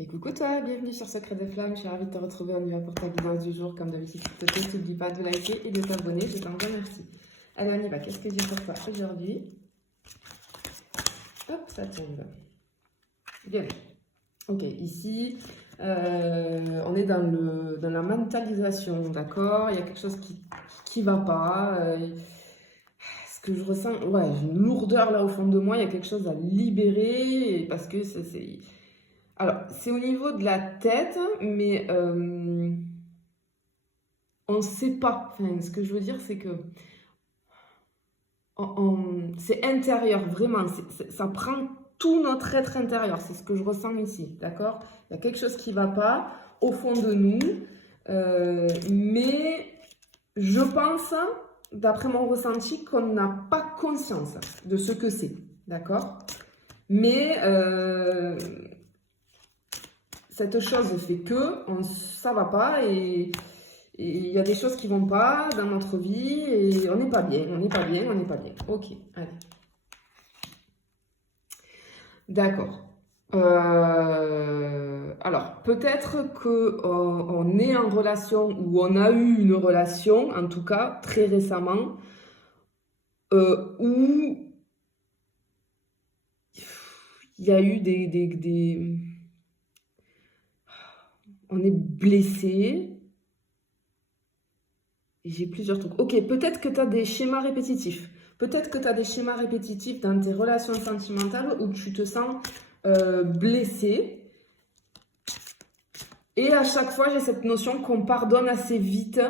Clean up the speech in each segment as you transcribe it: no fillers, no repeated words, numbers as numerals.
Et coucou toi, bienvenue sur Secret des Flammes, je suis ravie de te retrouver, on y va pour ta guidance du jour, comme d'habitude s'il te plaît, n'oublie pas de liker et de t'abonner, je t'en remercie. Allez on y va, qu'est-ce que j'ai pour toi aujourd'hui? Hop, ça tombe. Bien. Ok, ici, on est dans la mentalisation, d'accord? Il y a quelque chose qui va pas, ce que je ressens, ouais, j'ai une lourdeur là au fond de moi, il y a quelque chose à libérer, parce que c'est... Alors, c'est au niveau de la tête, mais on ne sait pas. Enfin, ce que je veux dire, c'est que c'est intérieur, vraiment. Ça prend tout notre être intérieur. C'est ce que je ressens ici, d'accord? Il y a quelque chose qui ne va pas au fond de nous, mais je pense, d'après mon ressenti, qu'on n'a pas conscience de ce que c'est, d'accord? Mais... cette chose fait que ça va pas et il y a des choses qui vont pas dans notre vie et on n'est pas bien, on n'est pas bien, on n'est pas bien. Ok, allez. D'accord. Alors, peut-être qu'on est en relation ou on a eu une relation, en tout cas, très récemment, où il y a eu on est blessé. J'ai plusieurs trucs. Ok, peut-être que tu as des schémas répétitifs. Peut-être que tu as des schémas répétitifs dans tes relations sentimentales où tu te sens blessé. Et à chaque fois, j'ai cette notion qu'on pardonne assez vite.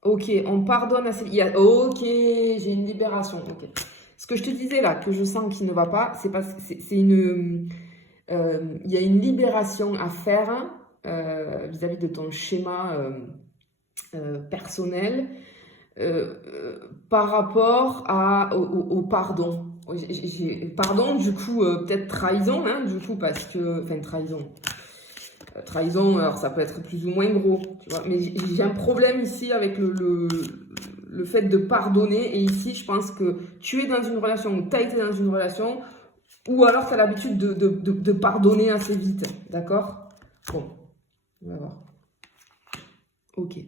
Ok, on pardonne assez vite. Ok, j'ai une libération. Ok. Ce que je te disais là, que je sens qui ne va pas, c'est une... Il y a une libération à faire vis-à-vis de ton schéma personnel. Par rapport au pardon. Pardon, du coup, peut-être trahison, hein, du coup, parce que... Enfin, trahison. Trahison, alors ça peut être plus ou moins gros, tu vois. Mais j'ai un problème ici avec le fait de pardonner. Et ici, je pense que tu es dans une relation, ou tu as été dans une relation, ou alors tu as l'habitude de pardonner assez vite, d'accord? Bon, on va voir. Ok.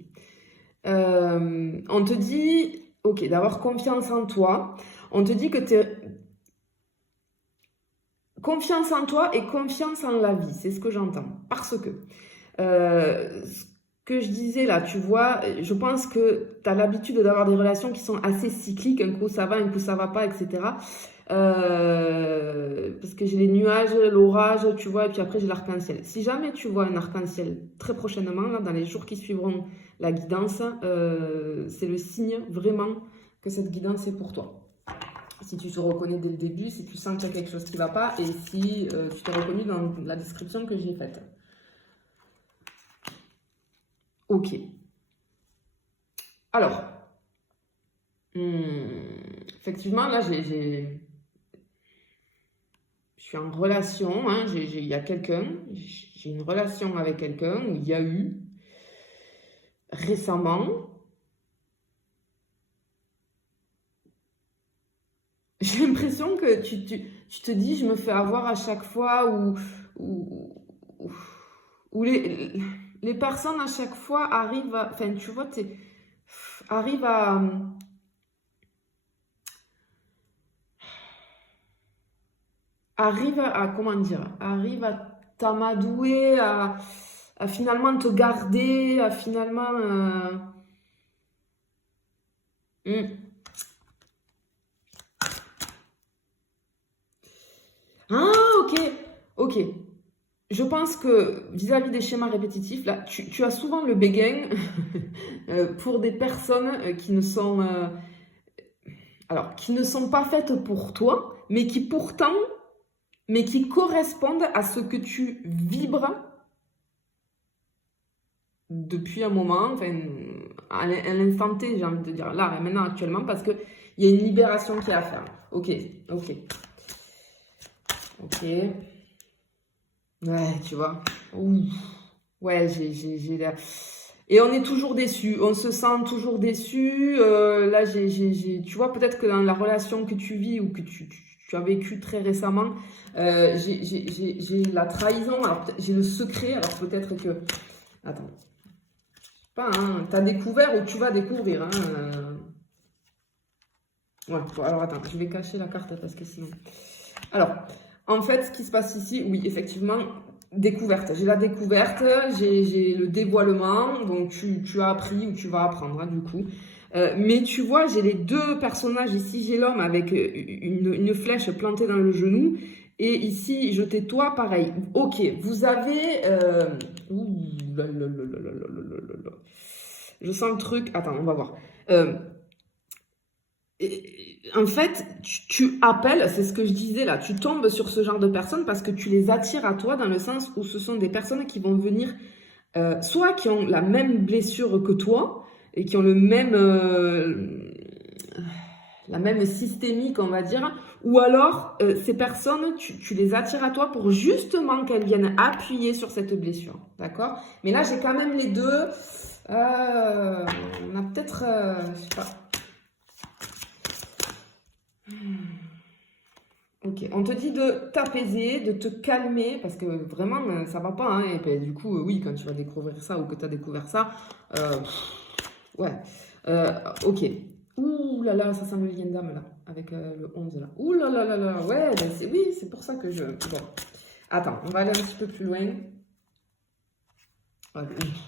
On te dit, ok, d'avoir confiance en toi. On te dit que tu es confiance en toi et confiance en la vie. C'est ce que j'entends. Parce que ce que je disais là, tu vois, je pense que tu as l'habitude d'avoir des relations qui sont assez cycliques. Un coup ça va, un coup ça va pas, etc. Parce que j'ai les nuages, l'orage, tu vois, et puis après j'ai l'arc-en-ciel. Si jamais tu vois un arc-en-ciel très prochainement, là, dans les jours qui suivront la guidance, c'est le signe vraiment que cette guidance est pour toi. Si tu te reconnais dès le début, si tu sens qu'il y a quelque chose qui ne va pas, et si tu t'es reconnu dans la description que j'ai faite. Ok. Alors, effectivement, là, je suis en relation, hein, il y a quelqu'un, j'ai une relation avec quelqu'un où il y a eu récemment, j'ai l'impression que tu te dis, je me fais avoir à chaque fois où les personnes à chaque fois arrivent à, enfin tu vois, arrivent comment dire, arrivent à t'amadouer, à finalement te garder, à finalement... Ah, ok, ok. Je pense que vis-à-vis des schémas répétitifs, là, tu as souvent le béguin pour des personnes qui ne sont, alors, qui ne sont pas faites pour toi, mais qui pourtant, mais qui correspondent à ce que tu vibres depuis un moment, enfin, à l'instant T, j'ai envie de dire, là, maintenant, actuellement, parce qu'il y a une libération qui est à faire. Ok, ok. Ok. Ouais, tu vois. Ouh. Ouais, j'ai l'air... Et on est toujours déçu, on se sent toujours déçu. Là, tu vois, peut-être que dans la relation que tu vis ou que tu tu as vécu très récemment. J'ai la trahison, alors j'ai le secret, alors peut-être que... Attends. Pas, hein, tu as découvert ou tu vas découvrir. Hein, Ouais, bon, alors attends, je vais cacher la carte parce que sinon... Alors, en fait, ce qui se passe ici, oui, effectivement, découverte. J'ai la découverte, j'ai le dévoilement, donc tu as appris ou tu vas apprendre, hein, du coup. Mais tu vois, j'ai les deux personnages ici. J'ai l'homme avec une flèche plantée dans le genou. Et ici, je t'ai toi, pareil. Ok, vous avez... Ouh, je sens le truc. Attends, on va voir. En fait, tu appelles, c'est ce que je disais là, tu tombes sur ce genre de personnes parce que tu les attires à toi dans le sens où ce sont des personnes qui vont venir, soit qui ont la même blessure que toi et qui ont la même systémique, on va dire, ou alors ces personnes, tu les attires à toi pour justement qu'elles viennent appuyer sur cette blessure, d'accord? Mais là, j'ai quand même les deux. On a peut-être, je sais pas. Ok, on te dit de t'apaiser, de te calmer, parce que vraiment, ça va pas. Hein, et puis, du coup, oui, quand tu vas découvrir ça ou que tu as découvert ça, ouais. Ok. Ouh là là, ça sent le lien d'âme là, avec le 11 là. Ouh là là là là, ouais, ben oui, c'est pour ça que je... Bon, attends, on va aller un petit peu plus loin.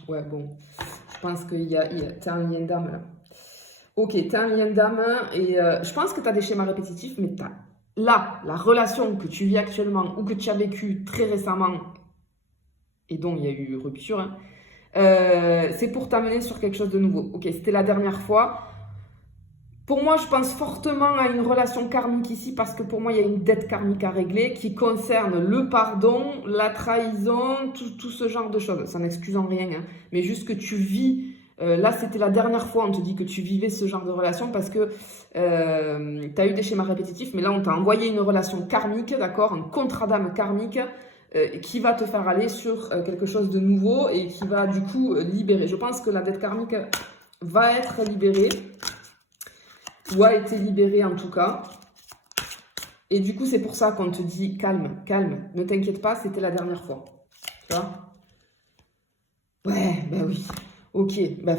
Ouais, bon, je pense que t'as un lien d'âme là. Ok, t'as un lien d'âme et je pense que t'as des schémas répétitifs, mais t'as... Là, la relation que tu vis actuellement ou que tu as vécue très récemment et dont il y a eu rupture, hein, c'est pour t'amener sur quelque chose de nouveau. Ok, c'était la dernière fois. Pour moi, je pense fortement à une relation karmique ici parce que pour moi, il y a une dette karmique à régler qui concerne le pardon, la trahison, tout ce genre de choses. Ça n'excuse en rien, hein, mais juste que tu vis... là, c'était la dernière fois, on te dit que tu vivais ce genre de relation parce que tu as eu des schémas répétitifs, mais là, on t'a envoyé une relation karmique, d'accord, un contrat d'âme karmique qui va te faire aller sur quelque chose de nouveau et qui va du coup libérer. Je pense que la dette karmique va être libérée ou a été libérée en tout cas. Et du coup, c'est pour ça qu'on te dit calme, calme, ne t'inquiète pas, c'était la dernière fois. Tu vois? Ouais, bah oui. Ok, bah,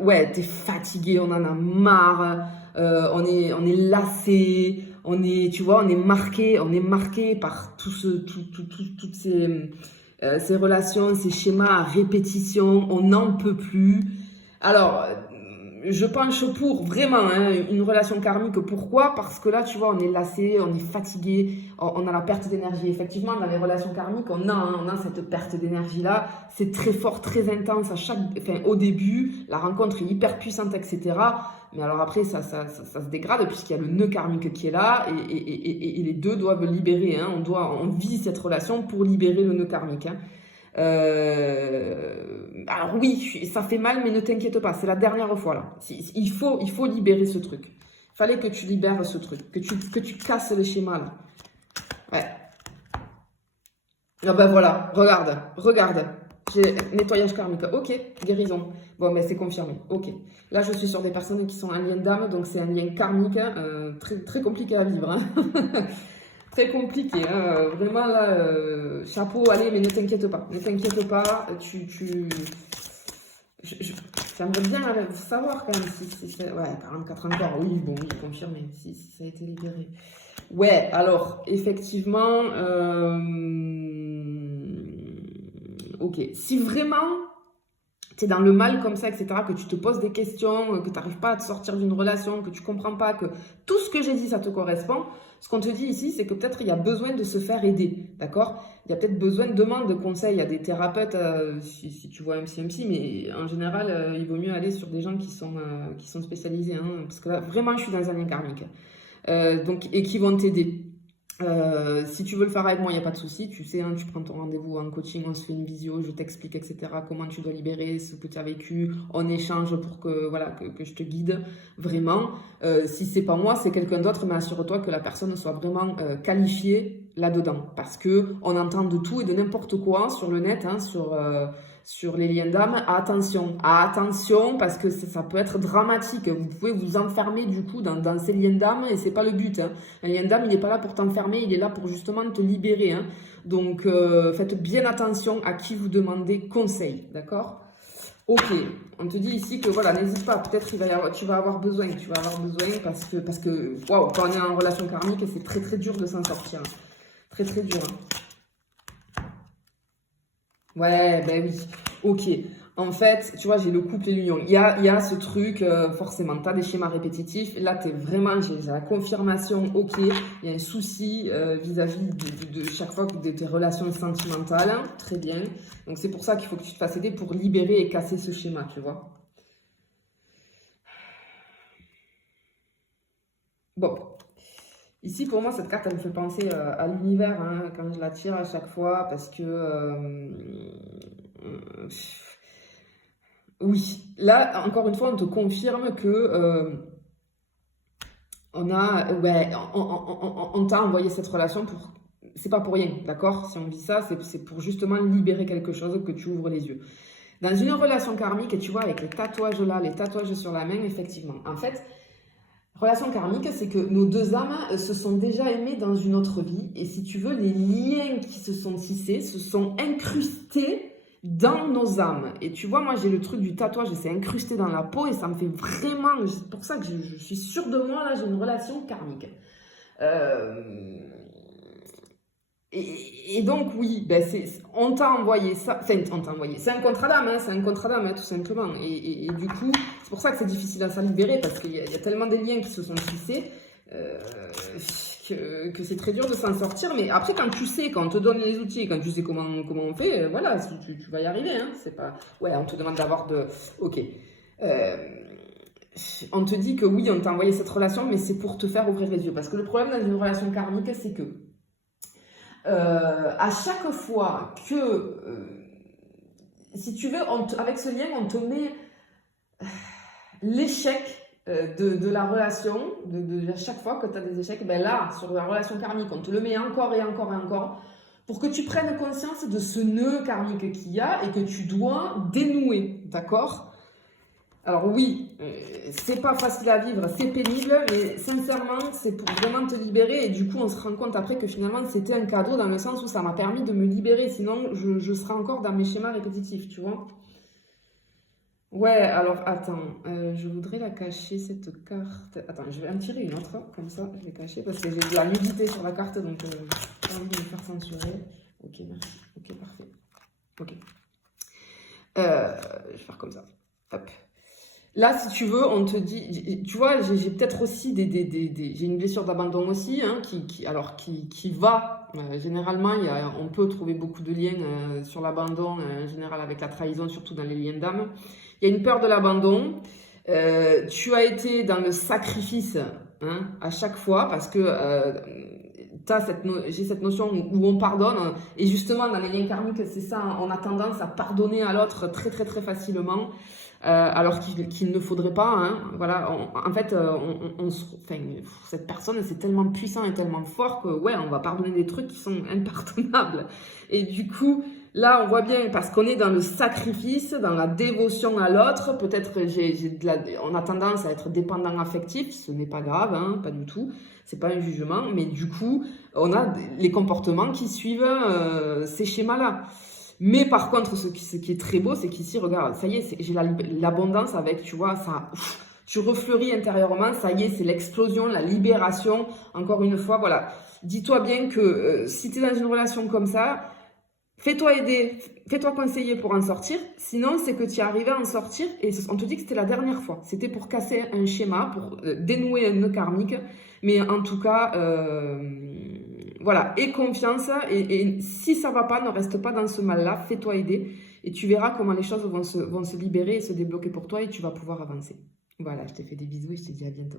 ouais, t'es fatigué, on en a marre, on est lassé, tu vois, on est marqué par toutes ces relations, ces schémas à répétition, on n'en peut plus. Alors, je penche pour vraiment hein, une relation karmique. Pourquoi? Parce que là, tu vois, on est lassé, on est fatigué, on a la perte d'énergie. Effectivement, dans les relations karmiques, on a cette perte d'énergie-là. C'est très fort, très intense au début. La rencontre est hyper puissante, etc. Mais alors après, ça se dégrade puisqu'il y a le nœud karmique qui est là et les deux doivent libérer. Hein. On vit cette relation pour libérer le nœud karmique. Hein. Alors oui, ça fait mal, mais ne t'inquiète pas, c'est la dernière fois là. Il faut libérer ce truc. Fallait que tu libères ce truc, que tu casses le schéma là. Ouais. Ah ben voilà, regarde. J'ai nettoyage karmique. Ok, guérison. Bon, mais c'est confirmé. Ok. Là, je suis sur des personnes qui sont un lien d'âme, donc c'est un lien karmique, très, très compliqué à vivre. Hein. Très compliqué, hein. Vraiment là, chapeau, allez, mais ne t'inquiète pas, j'aimerais bien savoir quand même si c'est, ouais, 44 encore, oui, bon, oui, confirmé, si ça a été libéré. Ouais, alors, effectivement, ok, si vraiment tu es dans le mal comme ça, etc., que tu te poses des questions, que tu n'arrives pas à te sortir d'une relation, que tu comprends pas, que tout ce que j'ai dit, ça te correspond, ce qu'on te dit ici, c'est que peut-être il y a besoin de se faire aider, d'accord? Il y a peut-être besoin de demande de conseils à des thérapeutes, si tu vois un psy, mais en général, il vaut mieux aller sur des gens qui sont spécialisés, hein, parce que là, vraiment, je suis dans un lien karmique, et qui vont t'aider. Si tu veux le faire avec moi, il n'y a pas de souci. Tu sais, hein, tu prends ton rendez-vous en coaching, on se fait une visio, je t'explique, etc. Comment tu dois libérer ce que tu as vécu. On échange pour que je te guide vraiment. Si c'est pas moi, c'est quelqu'un d'autre, mais assure-toi que la personne soit vraiment qualifiée là-dedans. Parce que on entend de tout et de n'importe quoi sur le net, hein, sur les liens d'âme. Attention, parce que ça peut être dramatique. Vous pouvez vous enfermer du coup dans ces liens d'âme et c'est pas le but. Hein. Un lien d'âme, il n'est pas là pour t'enfermer, il est là pour justement te libérer. Hein. Donc faites bien attention à qui vous demandez conseil, d'accord? Ok, on te dit ici que voilà, n'hésite pas, peut-être tu vas avoir besoin, parce que waouh, quand on est en relation karmique, c'est très très dur de s'en sortir. Très très dur. Hein. Ouais, ben oui, ok. En fait, tu vois, j'ai le couple et l'union. Il y a ce truc, forcément, tu as des schémas répétitifs. Là, tu es vraiment, j'ai la confirmation, ok, il y a un souci vis-à-vis de chaque fois de tes relations sentimentales. Très bien. Donc, c'est pour ça qu'il faut que tu te fasses aider pour libérer et casser ce schéma, tu vois. Bon. Ici, pour moi, cette carte, elle me fait penser à l'univers, hein, quand je la tire à chaque fois, parce que... oui, là, encore une fois, on te confirme que on t'a envoyé cette relation pour... C'est pas pour rien, d'accord? Si on dit ça, c'est pour justement libérer quelque chose, que tu ouvres les yeux. Dans une relation karmique, et tu vois, avec les tatouages là, les tatouages sur la main, effectivement. En fait, relation karmique, c'est que nos deux âmes se sont déjà aimées dans une autre vie. Et si tu veux, les liens qui se sont tissés se sont incrustés dans nos âmes. Et tu vois, moi, j'ai le truc du tatouage, c'est incrusté dans la peau et ça me fait vraiment... C'est pour ça que je suis sûre de moi, là, j'ai une relation karmique. Et donc, oui, ben on t'a envoyé ça, enfin, on t'a envoyé, c'est un contrat d'âme, hein, tout simplement. Et du coup, c'est pour ça que c'est difficile à s'en libérer, parce qu'il y a tellement des liens qui se sont tissés que c'est très dur de s'en sortir. Mais après, quand tu sais, quand on te donne les outils, quand tu sais comment on fait, voilà, tu vas y arriver. Hein, c'est pas... Ouais, on te demande d'avoir de... Ok. On te dit que oui, on t'a envoyé cette relation, mais c'est pour te faire ouvrir les yeux. Parce que le problème dans une relation karmique, c'est que à chaque fois que, si tu veux, avec ce lien, on te met l'échec de la relation, à chaque fois que tu as des échecs, ben là, sur la relation karmique, on te le met encore et encore et encore, pour que tu prennes conscience de ce nœud karmique qu'il y a et que tu dois dénouer, d'accord ? Alors oui, c'est pas facile à vivre, c'est pénible, mais sincèrement, c'est pour vraiment te libérer. Et du coup, on se rend compte après que finalement, c'était un cadeau dans le sens où ça m'a permis de me libérer. Sinon, je serais encore dans mes schémas répétitifs, tu vois. Ouais, alors attends, je voudrais la cacher, cette carte. Attends, je vais en tirer une autre, comme ça, je vais cacher, parce que j'ai de la nudité sur la carte, donc j'ai pas envie de me faire censurer. Ok, merci. Ok, parfait. Ok. Je vais faire comme ça. Hop. Là, si tu veux, on te dit, tu vois, j'ai peut-être aussi j'ai une blessure d'abandon aussi, hein, qui va, généralement, on peut trouver beaucoup de liens sur l'abandon, en général avec la trahison, surtout dans les liens d'âme. Il y a une peur de l'abandon, tu as été dans le sacrifice, hein, à chaque fois, parce que j'ai cette notion où on pardonne, et justement, dans les liens karmiques, c'est ça, on a tendance à pardonner à l'autre très très très facilement. Alors qu'il ne faudrait pas, hein. Voilà, en fait, cette personne, c'est tellement puissant et tellement fort que, ouais, on va pardonner des trucs qui sont impardonnables. Et du coup, là, on voit bien, parce qu'on est dans le sacrifice, dans la dévotion à l'autre, peut-être on a tendance à être dépendant affectif, ce n'est pas grave, hein, pas du tout, c'est pas un jugement, mais du coup, on a les comportements qui suivent ces schémas-là. Mais par contre, ce qui est très beau, c'est qu'ici, regarde, ça y est, j'ai l'abondance avec, tu vois, ça, tu refleuris intérieurement, ça y est, c'est l'explosion, la libération. Encore une fois, voilà. Dis-toi bien que si tu es dans une relation comme ça, fais-toi aider, fais-toi conseiller pour en sortir. Sinon, c'est que tu es arrivé à en sortir et on te dit que c'était la dernière fois. C'était pour casser un schéma, pour dénouer un nœud karmique. Mais en tout cas... voilà, aie confiance et si ça va pas, ne reste pas dans ce mal-là, fais-toi aider et tu verras comment les choses vont se libérer et se débloquer pour toi et tu vas pouvoir avancer. Voilà, je te fais des bisous et je te dis à bientôt.